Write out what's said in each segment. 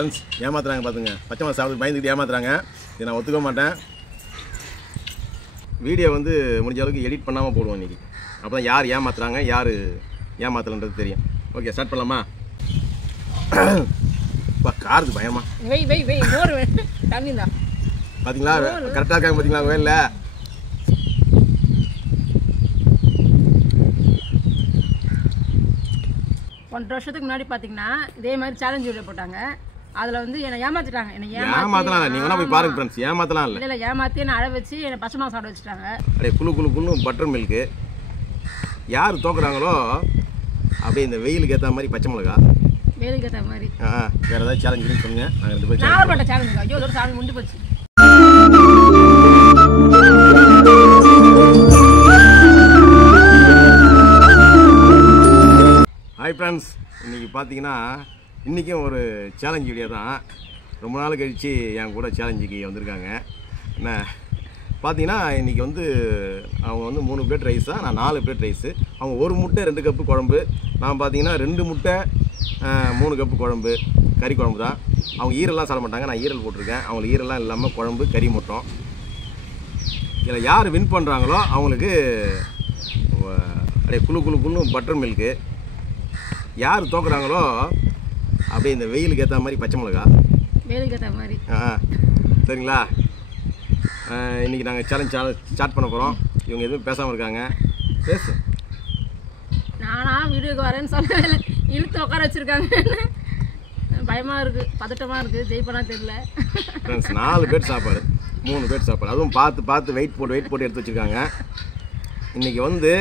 Friends ஏமாத்துறாங்க பார்த்துங்க. பச்சை மாதம் சாப்பிட்டு பயந்துக்கிட்டு ஏமாத்துறாங்க. இதை நான் ஒத்துக்க மாட்டேன். வீடியோ வந்து முடிஞ்ச அளவுக்கு எடிட் பண்ணாமல் போடுவோம் இன்றைக்கி. அப்போ தான் யார் ஏமாத்துறாங்க யார் ஏமாத்தலன்றது தெரியும். ஓகே, ஸ்டார்ட் பண்ணலாமா? இப்போ காருக்கு பயமா தண்ணி தான் பார்த்தீங்களா? கரெக்டாக இருக்காங்க பார்த்தீங்களா? வேலை 1 வருஷத்துக்கு முன்னாடி பார்த்தீங்கன்னா இதே மாதிரி சேலஞ்ச் வீடியோ போட்டாங்க. அதில் வந்து என்னை ஏமாத்திட்டாங்க. ஏமாத்தலாம் இல்லை, நீங்கள் வேணா போய் பாருங்க ஃப்ரெண்ட்ஸ். ஏமாத்தலாம் இல்லை, இல்லை ஏமாற்றி என்னை அழ வச்சு என்னை பச்சை மாவு சாப்பிட வச்சுட்டாங்க. அப்படியே குழு பட்டர் மில்க்கு. யார் தோக்குறாங்களோ அப்படியே இந்த வெயிலுக்கு ஏற்ற மாதிரி பச்சை மிளகா, வெயிலுக்கு ஏற்ற மாதிரி வேறு ஏதாவது சேலஞ்சுன்னு சொல்லுங்க. நாங்கள் 2 பேர் நாகப்பட்ட சேலஞ்சுங்க. ஐயோ ஒரு சாமி முண்டி போச்சு. ஹாய் ஃப்ரெண்ட்ஸ், இன்றைக்கி பார்த்தீங்கன்னா இன்றைக்கும் ஒரு சேலஞ்ச் வீடியோ தான். ரொம்ப நாள் கழித்து என் கூட சேலஞ்சுக்கு வந்திருக்காங்க. என்ன பார்த்தீங்கன்னா இன்றைக்கி வந்து அவங்க வந்து 3 பிளேட் ரைஸா, நான் 4 பிளேட் ரைஸு. அவங்க 1 முட்டை 2 கப்பு குழம்பு. நான் பார்த்தீங்கன்னா 2 முட்டை 3 கப்பு குழம்பு, கறி குழம்பு தான். அவங்க ஈரெல்லாம் சாப்பிட மாட்டாங்க, நான் ஈரல் போட்டிருக்கேன். அவங்களுக்கு ஈரெல்லாம் இல்லாமல் குழம்பு கறி மட்டும். இதில் யார் வின் பண்ணுறாங்களோ அவங்களுக்கு அப்படியே குழு பட்டர் மில்க்கு. யார் தோக்குறாங்களோ அப்படியே இந்த வெயிலுக்கு ஏற்ற மாதிரி பச்சை மிளகா, வெயிலுக்கு ஏற்ற மாதிரி. சரிங்களா? இன்றைக்கி நாங்கள் சேலஞ்ச் ஸ்டார்ட் பண்ண போகிறோம். இவங்க எதுவும் பேசாமல் இருக்காங்க. பேசு. நானா வீடியோக்கு வரேன்னு சொல்லவே இல்லை, இழுத்து உட்கார வச்சுருக்காங்க. பயமாக இருக்குது, பதட்டமாக இருக்குது, ஜெயிப்பனா தெரியல. ஃப்ரெண்ட்ஸ் 4 பேர் சாப்பாடு, 3 பேர் சாப்பாடு, அதுவும் பார்த்து வெயிட் போட்டு எடுத்து வச்சுருக்காங்க. இன்றைக்கி வந்து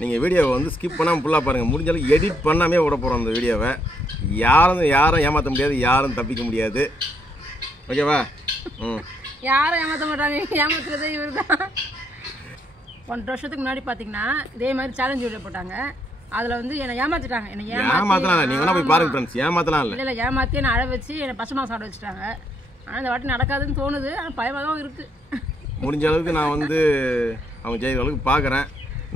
நீங்கள் வீடியோவை வந்து ஸ்கிப் பண்ணாமல் ஃபுல்லாக பாருங்கள். முடிஞ்சாலும் எடிட் பண்ணாமே விட போகிறோம் அந்த வீடியோவை. யாரும் ஏமாற்ற முடியாது, யாரும் தப்பிக்க முடியாது. ஓகேவா? யாரும் ஏமாற்ற மாட்டாங்க, ஏமாத்துறதே இவர் தான். 1 வருஷத்துக்கு முன்னாடி பார்த்தீங்கன்னா இதே மாதிரி சேலஞ்ச் வீடியோ போட்டாங்க. அதில் வந்து என்னை ஏமாற்றிட்டாங்க. ஏமாத்தலாம் இல்லை, நீங்கள் வேணா போய் பாருங்க ஃப்ரெண்ட்ஸ். ஏமாத்தலாம் இல்லை, ஏமாற்றி என்னை அழ வச்சு என்னை பச்சை மாவு சாப்பிட வச்சுட்டாங்க. ஆனால் இந்த வாட்டி நடக்காதுன்னு தோணுது, ஆனால் பயமாக தான் இருக்குது. முடிஞ்ச அளவுக்கு நான் வந்து அவங்க ஜெயிக்கிற அளவுக்கு பார்க்குறேன்.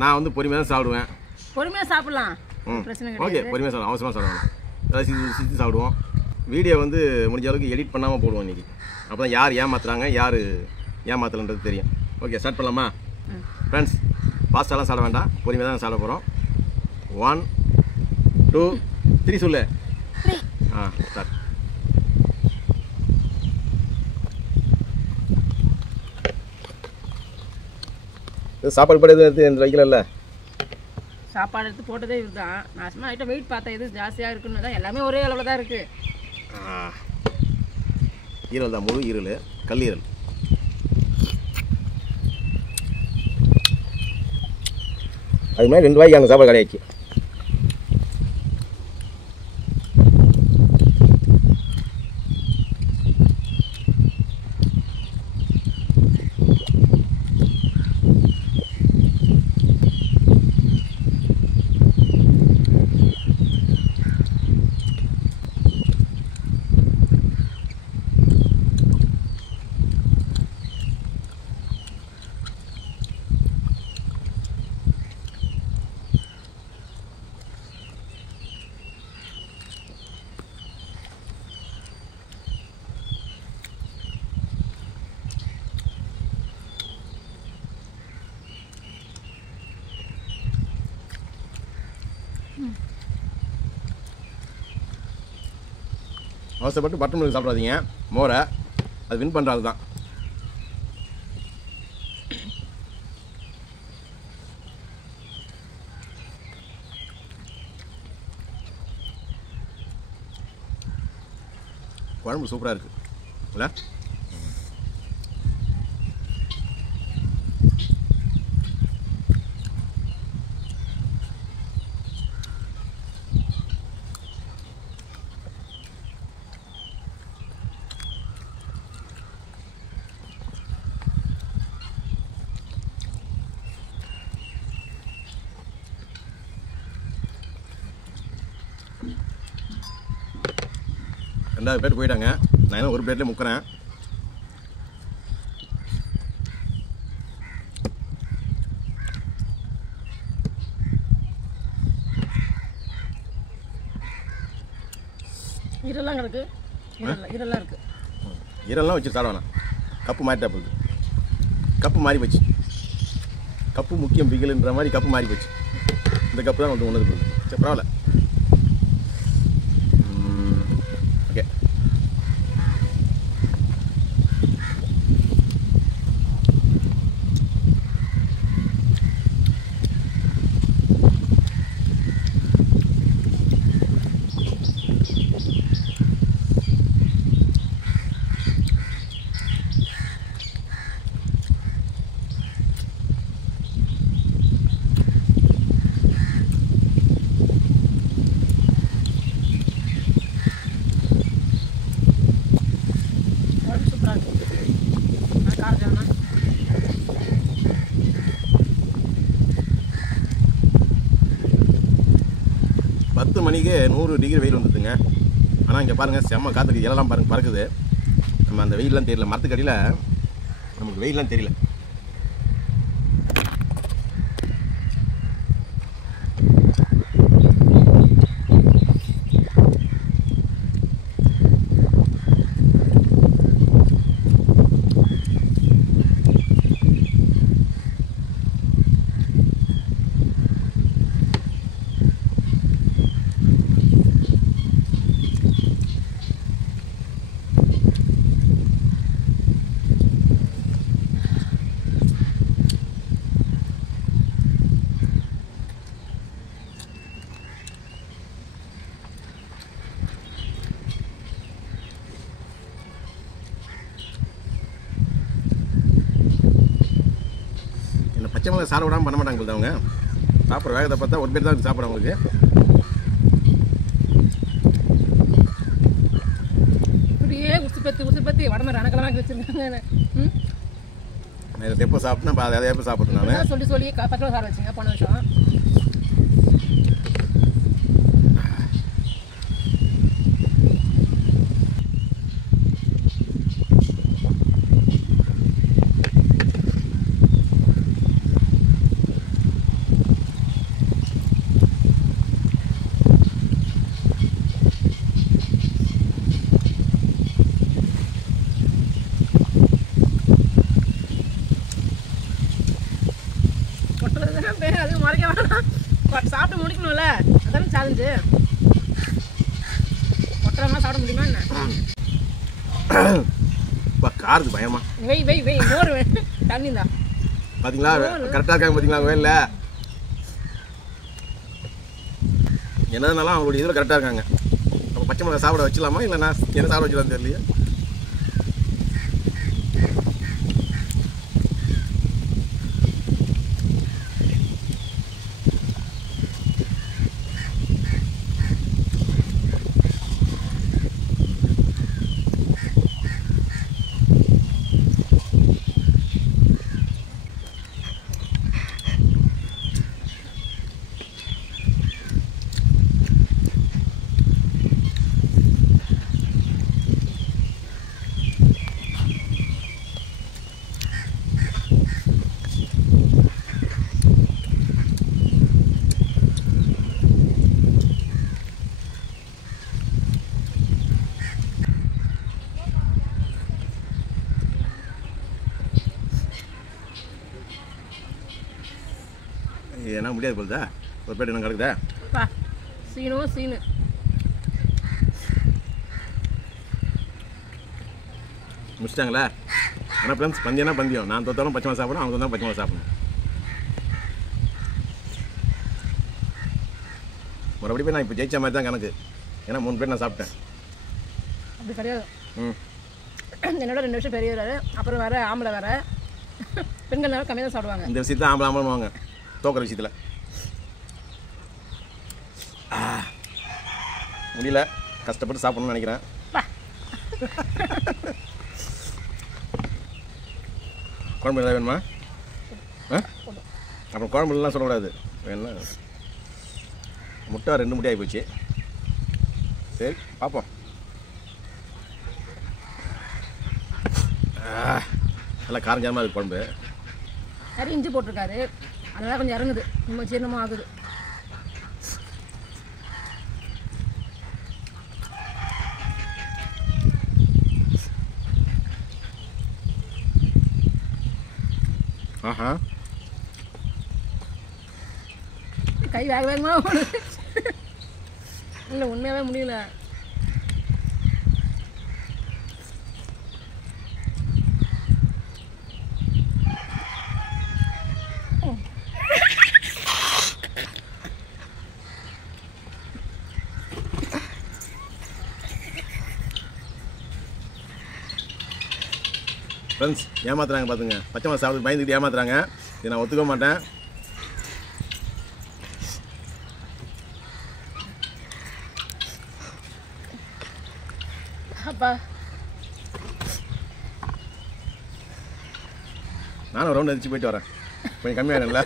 நான் வந்து பொறுமையாக தான் சாப்பிடுவேன். பொறுமையாக சாப்பிட்லாம், பிரச்சனை கிடையாது. ஓகே, பொறுமையாக சாப்பிடுவோம், அவசரமாக சாப்பிடுவோம், ஏதாவது சித்தி சாப்பிடுவோம். வீடியோ வந்து முடிஞ்ச அளவுக்கு எடிட் பண்ணாமல் போடுவோம் இன்றைக்கி. அப்போ தான் யார் ஏமாத்துறாங்க யார் ஏமாத்தலன்றது தெரியும். ஓகே, ஸ்டார்ட் பண்ணலாமா? ஃப்ரெண்ட்ஸ் ஃபாஸ்ட்டாலாம் சாப்பிட வேண்டாம், பொறுமையாக தான் சாப்பிட போகிறோம். 1 2 3 சொல்லு. ஸ்டார்ட். சாப்பாடு படி எதுவும் வைக்கல. சாப்பாடு எடுத்து போட்டதே இதுதான். நான் சும்மா ஐட்டம் வெயிட் பார்த்தேன், எது ஜாஸ்தியாக இருக்குன்னு தான். எல்லாமே ஒரே அளவில் தான் இருக்குது. ஈரல் தான், முழு ஈரல், கல்லீரல். அது மாதிரி 2 ரூபாய்க்கு அங்கே சாப்பாடு கடையாச்சு. அவசரப்பட்டு பட்டர் மில்க் சாப்பிடாதீங்க. மோரை அது வின் பண்ணுறது தான். குழம்பு சூப்பராக இருக்குது இல்லை? ரெண்டாவது பிளேட் போயிட்டாங்க. நான் என்ன ஒரு பிளேட்லேயே முக்கிறேன். இதெல்லாம் கிடக்கு. இதெல்லாம் இருக்குது. ஈரெல்லாம் வச்சு சாப்பிட வேணாம். கப்பு மாறிட்டா போகுது. கப்பு மாறி போச்சு. கப்பு முக்கியம் பிகில்ன்ற மாதிரி கப்பு மாறி போச்சு. இந்த கப்பு தான் வந்து ஒன்று போகுது. சரி பரவாயில்ல. ஓகே. சூப்பராக இருக்குது. நான் காரச்சானா 10 மணிக்கு 100 டிகிரி வெயில் வந்துடுதுங்க. ஆனால் இங்கே பாருங்கள் செம்ம காற்றுக்கு இலெல்லாம் பாருங்கள் பறக்குது. நம்ம அந்த வெயிலெலாம் தெரியல. மரத்துக்கடியில் நமக்கு வெயிலெலாம் தெரியல. பச்சை மிளகா சாப்பிட விடாமல் பண்ண மாட்டாங்க போது அவங்க. சாப்பிட்ற வேகத்தை பார்த்தா ஒரு பேர் தான் சாப்பிட்றவங்களுக்கு. இப்படியே உசுப்பத்தி வடமர அணக்கலமாக வச்சுருக்காங்க. நான் எப்போ சாப்பிட்டேன் அதை எப்போ சாப்பிட்டேன் நான் சொல்லி 10 ரூபா சார் வச்சுங்க போன வருஷம். அது மறைக்க வேணாம். சாப்பிட்டு முடிக்கணும்ல, அதானே சேலஞ்சு. ஒட்டரமா சாப்பிட முடியுமா என்ன? காருக்கு பயமா. வெய் மோர் தண்ணி தான் பார்த்தீங்களா? கரெக்டாக இருக்காங்க பார்த்தீங்களா? வேலை என்னதுனாலும் அவங்களுடைய இதில் கரெக்டாக இருக்காங்க. அப்போ பச்சை மிளகா சாப்பிட வச்சிடலாமா இல்லை நான் என்ன சாப்பிட வச்சிடலாம் தெரியலையே. என்ன முடியாது போகுதா? ஒரு பேட் என்ன கிடக்குதா? சீனு முடிச்சிட்டாங்களா? ஆனால் ஃப்ரெண்ட்ஸ் பந்தியம்னா பந்தியம். நான் தோத்தாலும் பச்சை மிளகா சாப்பிடணும், அவங்க தான் பச்சை மிளகா சாப்பிடணும். மறுபடி போய் நான் இப்போ ஜெயிச்ச மாதிரி தான் கணக்கு. ஏன்னா 3 பேர் நான் சாப்பிட்டேன். அப்படி கிடையாது. என்னோட 2 வருஷம் பெரியவர், அப்புறம் வேறு ஆம்பளை வேறு. பெண்கள் நேரம் கம்மியாக தான் சாப்பிடுவாங்க. இந்த விஷயத்தை ஆம்பளாமலுவாங்க தோக்கிற விஷயத்தில். முடியல, கஷ்டப்பட்டு சாப்பிடணும்னு நினைக்கிறேன். குழம்பு எதாவது வேணுமா? அப்புறம் குழம்புலாம் சொல்லக்கூடாது. வேணா முட்டை 2 முட்டை ஆகி போச்சு. சரி பார்ப்போம். நல்லா காரஞ்சாரமாக இருக்குது குழம்பு. நிறைய இஞ்சி போட்டிருக்காரு, அதெல்லாம் கொஞ்சம் இறங்குது, நம்ம ஜீரணமாக ஆகுது. ஆஹா கை வேக வேகமாக இல்லை உண்மையாகவே முடியல. ஃப்ரெண்ட்ஸ் ஏமாத்துறாங்க பார்த்துங்க. பச்சை மிளகா சாப்பிட்டு பயந்துக்கிட்டு ஏமாத்துறாங்க. இதை நான் ஒத்துக்க மாட்டேன். அப்பா நானும் ரவுண்ட் அடிச்சு போயிட்டு வரேன். கொஞ்சம் கம்மியாகல.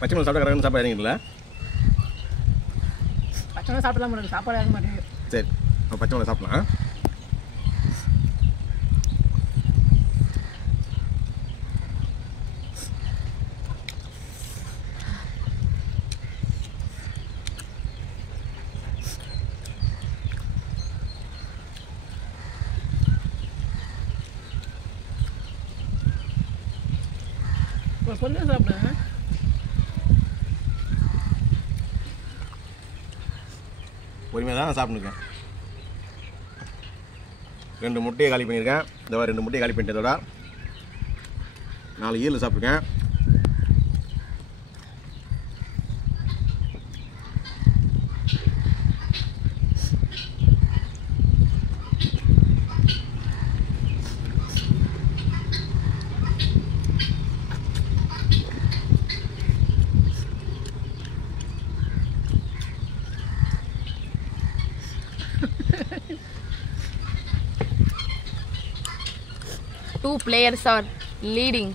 பச்சை மிளகா சாப்பிட்டா கரெக்டான சாப்பாடு இறங்கிடல. பச்சை மிளகா சாப்பிடலாம் முடியாது, சாப்பாடு இறங்க மாட்டேங்குது. சரி பச்சை மிளகா சாப்பிடலாம். பொண்ணு சாப்பிடுங்க. பொறுமையாக தான் நான் சாப்பிட்டுருக்கேன். 2 முட்டையை காலி பண்ணியிருக்கேன். இந்த 2 முட்டையை காலி பண்ணிட்டதோட 4 ஈரல் சாப்பிட்ருக்கேன். Two players are leading.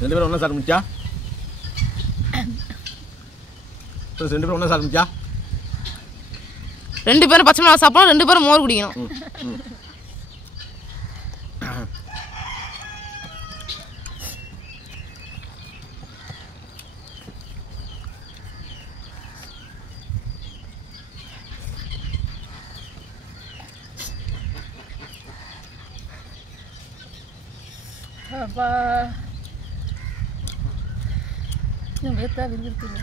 ரெண்டு பேரும் ஒன்றா சாப்பிடுச்சா? 2 பேரும் ஒன்றா சாப்பிடுச்சா? 2 பேரும் பச்சை மிளகா சாப்பிடணும், 2 பேரும் மோர் குடிக்கணும். அப்பா வேத்தா விரும்புங்க.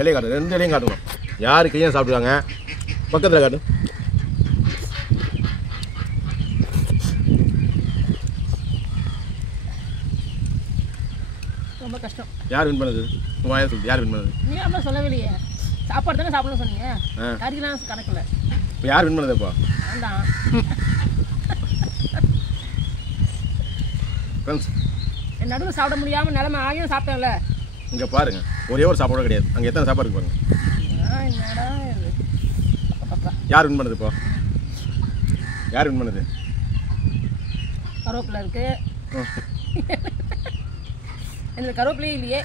இலையை காட்டு, 2 இலையும் காட்டணும். யார் கையும் சாப்பிடுவாங்க. பக்கத்தில் காட்டு. ரொம்ப கஷ்டம். யார் வின் பண்ணது? வாயா சொல்லு, யார் வின் பண்ணது? நீ அம்மா சொல்லவே இல்லையே. சாப்பாடு தானே சாப்பிடணும் சொன்னீங்க. கறிலாம் கணக்கில்ல. இப்போ யார் வின் பண்ணது? இப்போ வேண்டாம் ஃப்ரெண்ட்ஸ் என் நடுவில் சாப்பிட முடியாமல் நிலமை ஆகியும் சாப்பிட்டேன்ல. இங்கே பாருங்க, ஒரே ஒரு சாப்பாடு கிடையாது. அங்கே எத்தனை சாப்பாடு இருக்கு பாருங்க. என்னடா இது? யார் வின் பண்ணது? இப்போ யார் வின் பண்ணது? கருவேப்பிலை இருக்கு. இந்த கருவேப்பிலையே இல்லையே.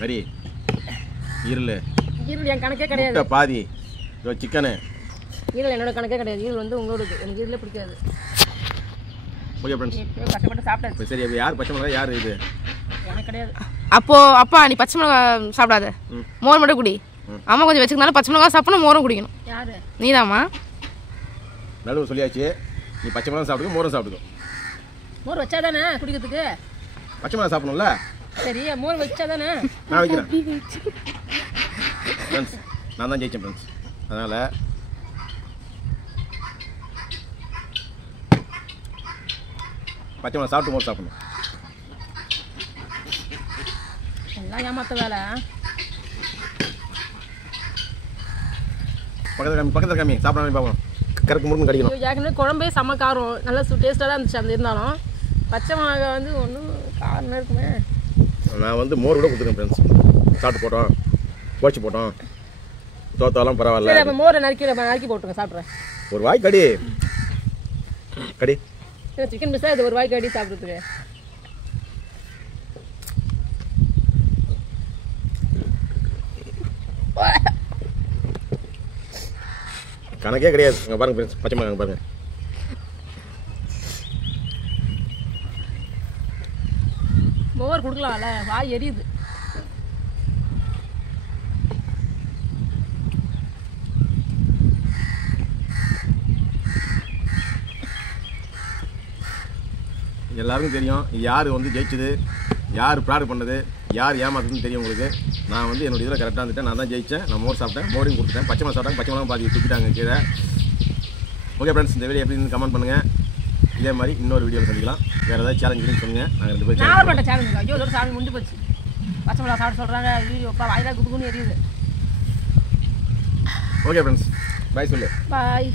சரி ஈரல் ஈரல் என் கணக்கே கிடையாது. பாதி சிக்கனு. ஈரல் என்னோட கணக்கே கிடையாது. ஈரல் வந்து உங்களோடது. எனக்கு ஈரலே பிடிக்காது. ஓகே ஃப்ரெண்ட்ஸ், கஷ்டப்பட்டு சாப்பிட்டாச்சு. சரி அப்போ யார் பச்சை மிளகா, யார் இது? எனக்கு கிடையாது. அப்பா நீ பச்சை மிளகா சாப்பிடாத, மோர் மட்டும் குடி. அம்மா கொஞ்சம் வச்சுக்கனால பச்சை மிளகா சாப்பிடணும், மோரும் குடிக்கணும். யாரு? நீதாம்மா. நடுவு சொல்லியாச்சு. நீ பச்சை மிளகா சாப்பிடுங்க, மோரும் சாப்பிடுங்க. மோர் வச்சா தானே குடிக்கிறதுக்கு? பச்சை மிளகா சாப்பிடணும்ல. சரி மோர் வச்சா தானே. நான் வைக்கிறேன் ஃப்ரெண்ட்ஸ். நான் தான் ஜெயிச்சேன் ஃப்ரெண்ட்ஸ். அதனால் பச்சை மிளகா சாப்பிட்டு மோர் சாப்பிடணும். எல்லாம் ஏமாத்த வேலை. பக்கத்தில் காமி சாப்பிடாம பார்ப்போம். கறக்கு முருகன் கடிக்கணும். ஏற்கனவே குழம்பே செம்ம காரம், நல்லா டேஸ்ட்டாக தான் இருந்துச்சு அந்த. இருந்தாலும் பச்சை மிளகா வந்து ஒன்றும் காரமாக இருக்குமே. நான் வந்து மோர் கூட கொடுத்துருக்கேன் ஃப்ரெண்ட்ஸ். சாப்பிட்டு போட்டோம், கோச்சி போட்டோம், தோத்தாலும் பரவாயில்ல. சரி அப்போ மோரை நறுக்கி போட்டுருங்க, சாப்பிட்றேன். ஒரு வாய் கடி கடி. சிக்கன் பீஸா இது ஒரு வாய் கடி சாப்பிட்றதுக்கு. கணக்கே கிடையாது. அங்கே பாருங்க ஃப்ரெண்ட்ஸ், பச்சை மிளகாய் பாருங்க. மோர் கொடுக்கலாம்ல, வாய் எரியுது. எல்லாருக்கும் தெரியும் யார் வந்து ஜெயிச்சது, யார் ப்ராடக்ட் பண்ணது, யார் ஏமாத்துதுன்னு தெரியும் உங்களுக்கு. நான் வந்து என்னோட இதில் கரெக்டாக இருந்துட்டேன். நான் தான் ஜெயித்தேன். நான் மோர் சாப்பிட்டேன், மோரையும் கொடுத்துட்டேன். பச்சை மிளகா சாப்பிட்டாங்க, பச்சை மிளகா பாதி தூக்கிட்டாங்க கீழே. ஓகே ஃப்ரெண்ட்ஸ், இந்த வீடியோ எப்படின்னு கமெண்ட் பண்ணுங்கள். இதே மாதிரி இன்னொரு வீடியோவில் சந்திக்கலாம். வேறு ஏதாவது சேலஞ்சுன்னு சொல்லுங்கள். நாங்கள் 2 பேரும் நான் பண்ண சேலஞ்சுங்க. ஐயோ ஒரு சாமி முடிஞ்சு போச்சு. பச்சை மிளகா சாப்பிட சொல்கிறாங்க, வீடியோப்பா வாயிலாக குதுக்குன்னு எரியுது. ஓகே ஃப்ரெண்ட்ஸ், பாய் சொல்லு. பாய்.